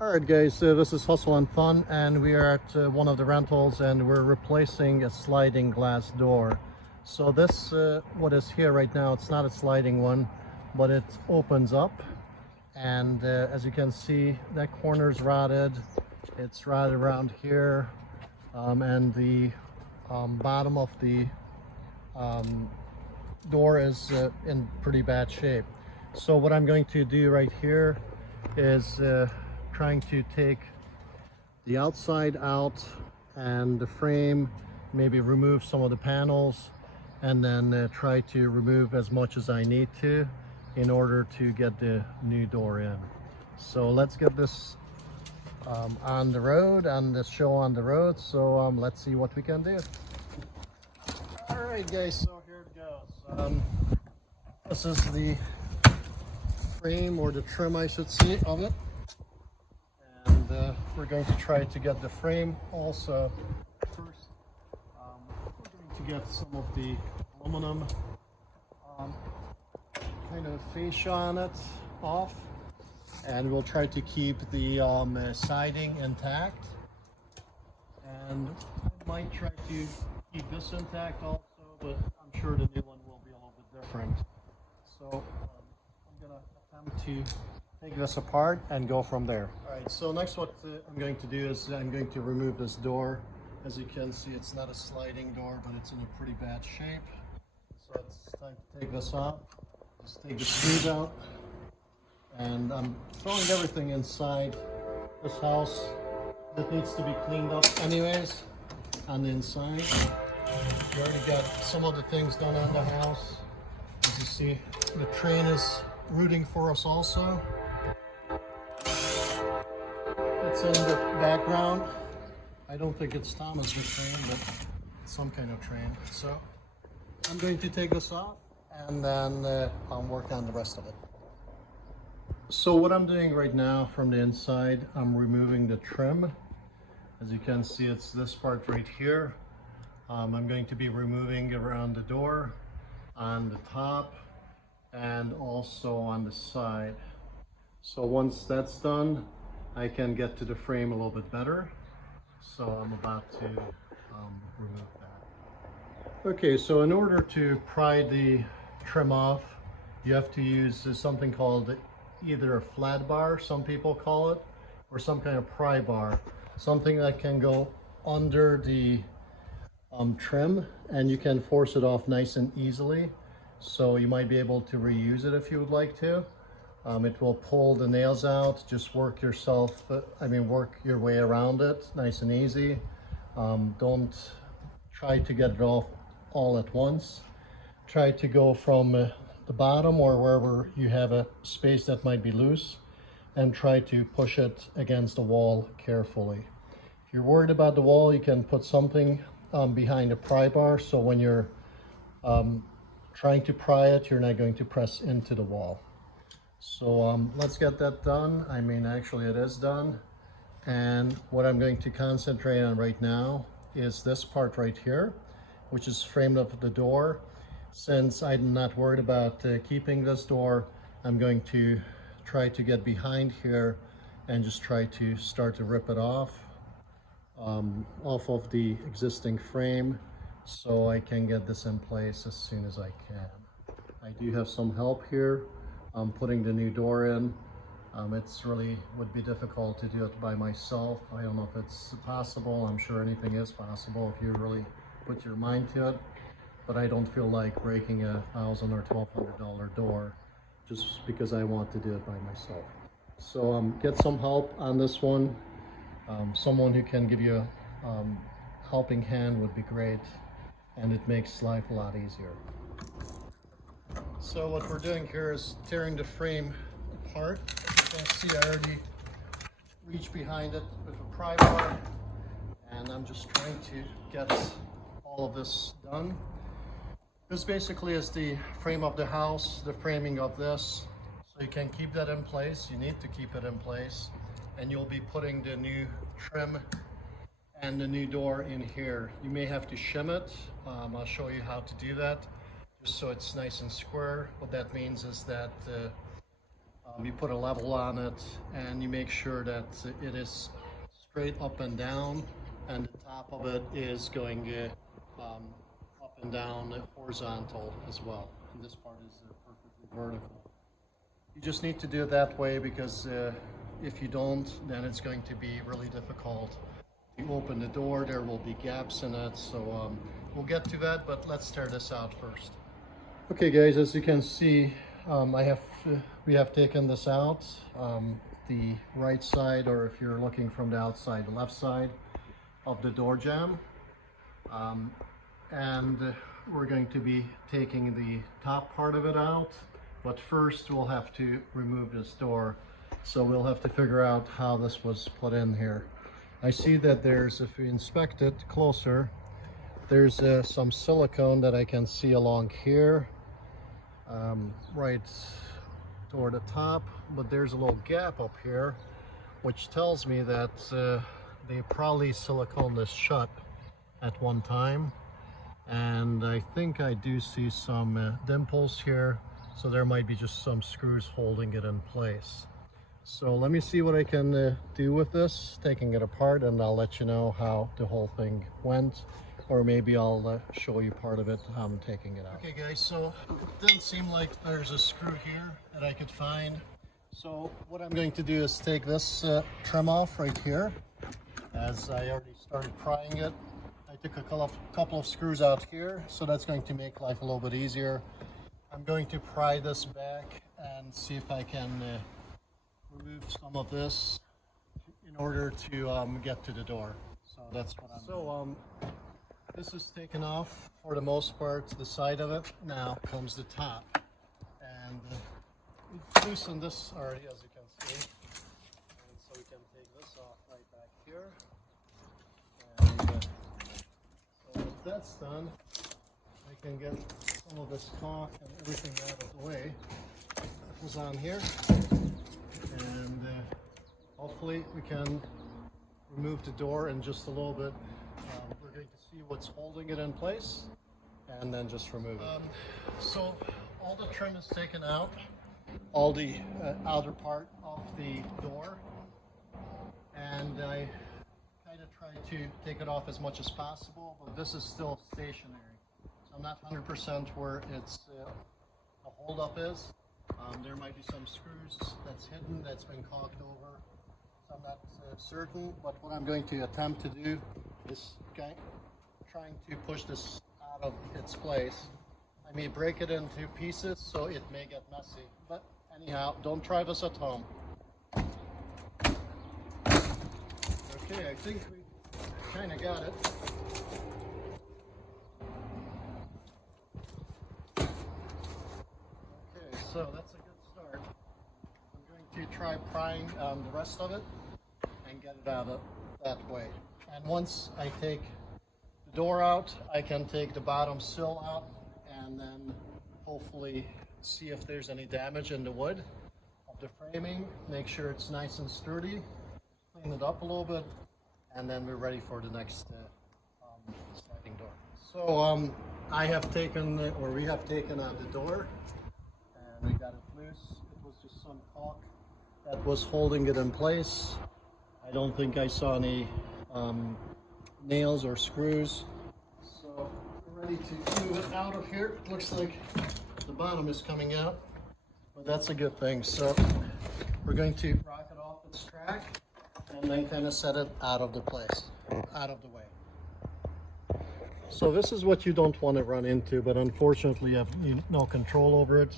Alright guys, this is Hustle and Fun, and we are at one of the rentals and we're replacing a sliding glass door. So this, what is here right now, it's not a sliding one, but it opens up, and as you can see, that corner is rotted. It's rotted around here, and the bottom of the door is in pretty bad shape. So what I'm going to do right here is trying to take the outside out and the frame, maybe remove some of the panels, and then try to remove as much as I need to in order to get the new door in. So let's get this on the road, and this show on the road. So let's see what we can do. All right guys, so here it goes. This is the frame, or the trim I should say, of it. We're going to try to get the frame also first. We're going to get some of the aluminum kind of fascia on it off, and we'll try to keep the siding intact, and I might try to keep this intact also, but I'm sure the new one will be a little bit different. So I'm going to attempt to take this apart and go from there. All right, so next what I'm going to do is I'm going to remove this door. As you can see, it's not a sliding door, but it's in a pretty bad shape. So it's time to take this off. Just take the screws out. And I'm throwing everything inside this house that needs to be cleaned up anyways on the inside. We already got some of the things done on the house. As you see, the train is rooting for us also. It's in the background. I don't think it's Thomas the train, but it's some kind of train. So I'm going to take this off, and then I'll work on the rest of it. So what I'm doing right now from the inside, I'm removing the trim. As you can see, it's this part right here. I'm going to be removing around the door, on the top, and also on the side. So once that's done, I can get to the frame a little bit better. So I'm about to remove that. Okay, so in order to pry the trim off, you have to use something called either a flat bar, some people call it, or some kind of pry bar. Something that can go under the trim, and you can force it off nice and easily. So you might be able to reuse it if you would like to. It will pull the nails out. Just work work your way around it, nice and easy. Don't try to get it off all at once. Try to go from the bottom, or wherever you have a space that might be loose, and try to push it against the wall carefully. If you're worried about the wall, you can put something behind a pry bar, so when you're trying to pry it, you're not going to press into the wall. So let's get that done. Actually it is done. And what I'm going to concentrate on right now is this part right here, which is framed up the door. Since I'm not worried about keeping this door, I'm going to try to get behind here and just try to start to rip it off of the existing frame, so I can get this in place as soon as I can. I do have some help here. I'm putting the new door in. It's really would be difficult to do it by myself. I don't know if it's possible. I'm sure anything is possible if you really put your mind to it, but I don't feel like breaking a $1,000 or $1,200 door just because I want to do it by myself. So get some help on this one. Someone who can give you a helping hand would be great, and it makes life a lot easier. So what we're doing here is tearing the frame apart. You can see I already reached behind it with a pry bar, and I'm just trying to get all of this done. This basically is the frame of the house, the framing of this. So you can keep that in place. You need to keep it in place, and you'll be putting the new trim and the new door in here. You may have to shim it. I'll show you how to do that, just so it's nice and square. What that means is that You put a level on it and you make sure that it is straight up and down, and the top of it is going up and down horizontal as well. And this part is perfectly vertical. You just need to do it that way because if you don't, then it's going to be really difficult. If you open the door, there will be gaps in it, so we'll get to that, but let's start this out first. Okay guys, as you can see, we have taken this out, the right side, or if you're looking from the outside, the left side of the door jamb, and we're going to be taking the top part of it out, but first we'll have to remove this door, so we'll have to figure out how this was put in here. I see that there's, if we inspect it closer, there's some silicone that I can see along here, right toward the top, but there's a little gap up here which tells me that they probably siliconed this shut at one time, and I think I do see some dimples here, so there might be just some screws holding it in place. So let me see what I can do with this, taking it apart, and I'll let you know how the whole thing went. Or maybe I'll show you part of it, taking it out. Okay guys, so it didn't seem like there's a screw here that I could find. So what I'm going to do is take this trim off right here, as I already started prying it. I took a couple of screws out here, so that's going to make life a little bit easier. I'm going to pry this back and see if I can remove some of this in order to get to the door. So that's what I'm doing. This is taken off for the most part, the side of it. Now comes the top, and we loosened this already, as you can see, and so we can take this off right back here. And so if that's done, I can get some of this caulk and everything out of the way that was on here, and hopefully we can remove the door in just a little bit. We're going to see what's holding it in place and then just remove it. So all the trim is taken out, all the outer part of the door, and I kind of try to take it off as much as possible, but this is still stationary, so I'm not 100% where it's the holdup is. There might be some screws that's hidden, that's been caulked over, so I'm not certain, but what I'm going to attempt to do is trying to push this out of its place. I may break it into pieces, so it may get messy, but anyhow, don't try this at home. Okay, I think we kind of got it. Okay, so that's a good start. I'm going to try prying the rest of it and get it out of that way. And once I take the door out, I can take the bottom sill out and then hopefully see if there's any damage in the wood of the framing. Make sure it's nice and sturdy, clean it up a little bit, and then we're ready for the next sliding door. So I have taken, or we have taken out the door, and we got it loose. It was just some caulk that was holding it in place. I don't think I saw any nails or screws, so we're ready to move it out of here. It looks like the bottom is coming out, but that's a good thing. So we're going to rock it off its track and then kind of set it out of the way. So this is what you don't want to run into, but unfortunately you have no control over it.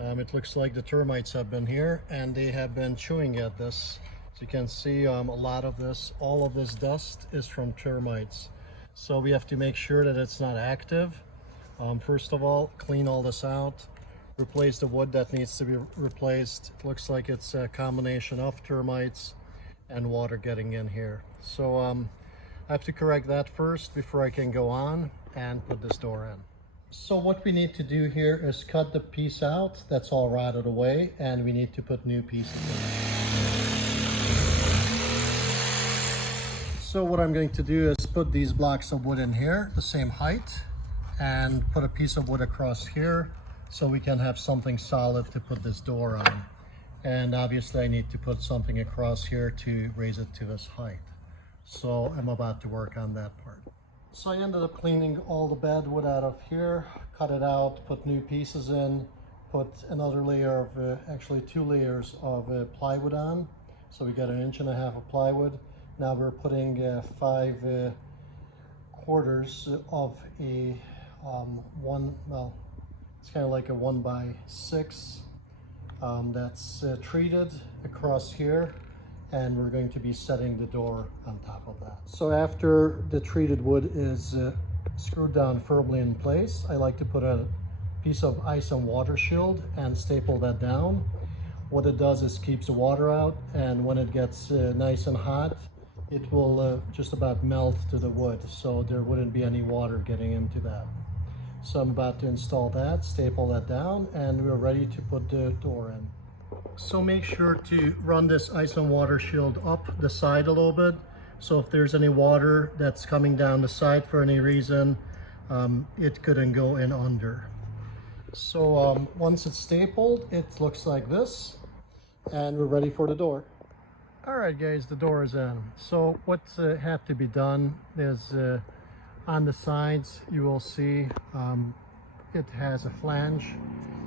It looks like the termites have been here and they have been chewing at this. You can see a lot of this, all of this dust is from termites. So we have to make sure that it's not active. First of all, clean all this out, replace the wood that needs to be replaced. It looks like it's a combination of termites and water getting in here. So I have to correct that first before I can go on and put this door in. So what we need to do here is cut the piece out that's all rotted away, and we need to put new pieces in. So what I'm going to do is put these blocks of wood in here, the same height, and put a piece of wood across here so we can have something solid to put this door on. and obviously I need to put something across here to raise it to this height. So I'm about to work on that part. So I ended up cleaning all the bed wood out of here, cut it out, put new pieces in, put another layer of, actually 2 layers of plywood on. So we got 1.5 inches of plywood. Now we're putting 5 quarters of a well, it's kind of like a 1x6 that's treated across here, and we're going to be setting the door on top of that. So after the treated wood is screwed down firmly in place, I like to put a piece of ice and water shield and staple that down. What it does is keeps the water out, and when it gets nice and hot, it will just about melt to the wood, so there wouldn't be any water getting into that. So I'm about to install that, staple that down, and we're ready to put the door in. So make sure to run this ice and water shield up the side a little bit, so if there's any water that's coming down the side for any reason, it couldn't go in under. So once it's stapled, it looks like this, and we're ready for the door. All right guys, the door is in. So what's had to be done is on the sides you will see it has a flange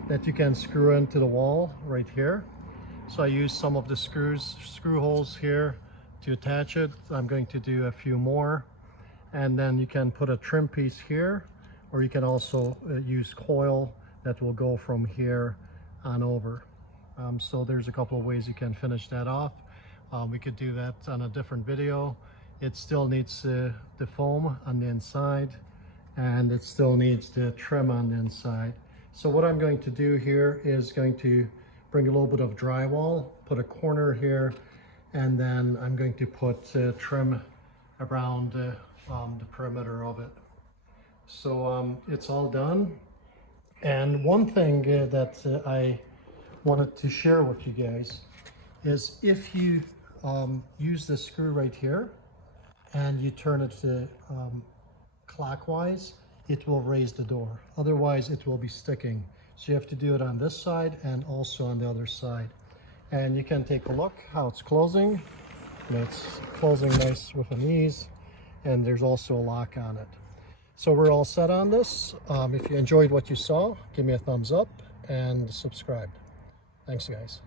that you can screw into the wall right here. So I used some of the screw holes here to attach it. I'm going to do a few more, and then you can put a trim piece here, or you can also use coil that will go from here on over. So there's a couple of ways you can finish that off. We could do that on a different video. It still needs the foam on the inside, and it still needs the trim on the inside. So what I'm going to do here is going to bring a little bit of drywall, put a corner here, and then I'm going to put trim around the perimeter of it. So it's all done. And one thing that I wanted to share with you guys is if you use this screw right here and you turn it clockwise, it will raise the door. Otherwise it will be sticking. So you have to do it on this side and also on the other side. And you can take a look how it's closing. It's closing nice with an ease, and there's also a lock on it. So we're all set on this. If you enjoyed what you saw, give me a thumbs up and subscribe. Thanks guys.